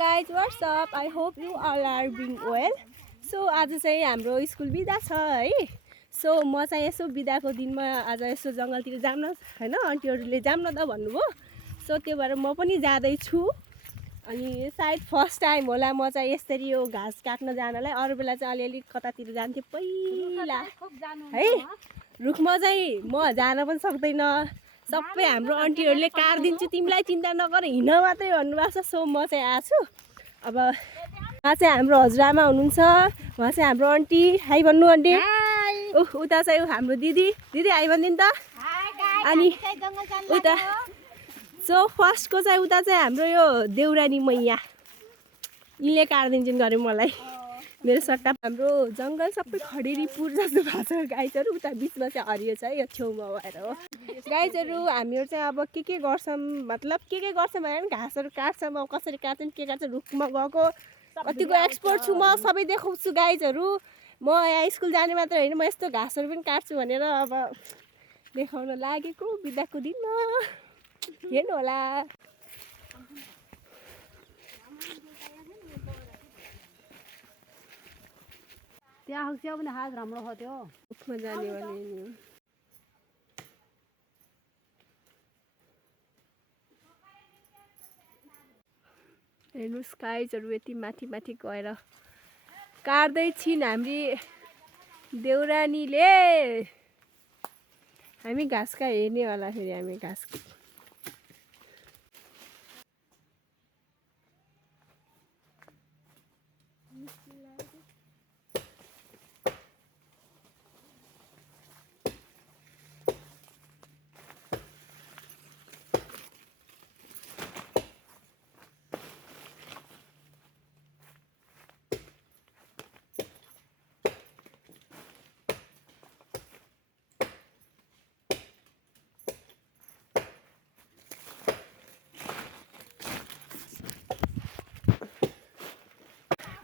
guys, what's up? I hope you all are doing well. So आज चाहिँ हाम्रो school बिदा छ है. सो म चाहिँ यसो बिदाको दिनमा आज यसो जङ्गलतिर जाम न हैन, आन्टीहरूले जाम न त भन्नुभयो. सो त्यो भएर म पनि जाँदै छु. अनि सायद फर्स्ट टाइम होला म चाहिँ यसरी यो घाँस काट्न जानलाई. अरु बेला चाहिँ अलिअलि कतातिर जान्थे पहिला है. रुखमा चाहिँ म जान पनि सक्दैन. सबै हाम्रो आन्टीहरूले काट्दिन्छु, तिमीलाई चिन्ता नगर, हिँड मात्रै भन्नुभएको छ. सो म चाहिँ आछु. अब उहाँ चाहिँ हाम्रो हजुरआमा हुनुहुन्छ, उहाँ चाहिँ हाम्रो आन्टी. हाई भन्नु आन्टी. उता चाहिँ हाम्रो दिदी. दिदी हाई भनिदिनु त. अनि उता सो फर्स्टको चाहिँ उता चाहिँ हाम्रो यो देउरानी मैया, यिनले काट्दिन्छन् गरे मलाई. मेरो सट्टा हाम्रो जङ्गल सबै खडेरी पुर जस्तो भएको छ गाइजहरू. उता बिचमा चाहिँ हरियो छ है, यो छेउमा भएर हो गाइजहरू. हामीहरू चाहिँ अब के गर्छौँ, मतलब के गर्छौँ भने घाँसहरू काट्छौँ. अब कसरी काट्छौँ, के काट्छ, रुखमा गएको कतिको एक्सपर्ट छु म, सबै देखाउँछु गाइजहरू. म यहाँ स्कुल जाने मात्र होइन, म यस्तो घाँसहरू पनि काट्छु भनेर अब देखाउन लागेको बिदाको दिनमा. हेर्नु होला. त्यहाँ चाहिँ पनि हात राम्रो हो त्यो रुखमा जाने भने हेर्नुहोस् गाइजहरू, यति माथि माथि गएर काट्दै छिन् हाम्री देउरानीले. हामी घाँसका हेर्ने होला फेरि. हामी घाँस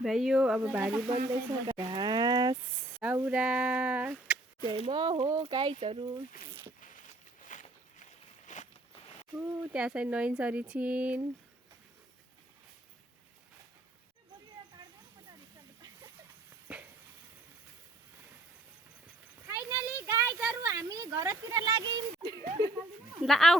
भयो. अब भारी बन्दैछ घाँस. दाउरा चाहिँ म हो गाइजहरू. त्यहाँ चाहिँ नयनसरी छिन्. फाइनली गाइजहरू हामी घरतिर लाग्यौं. ल आऊ.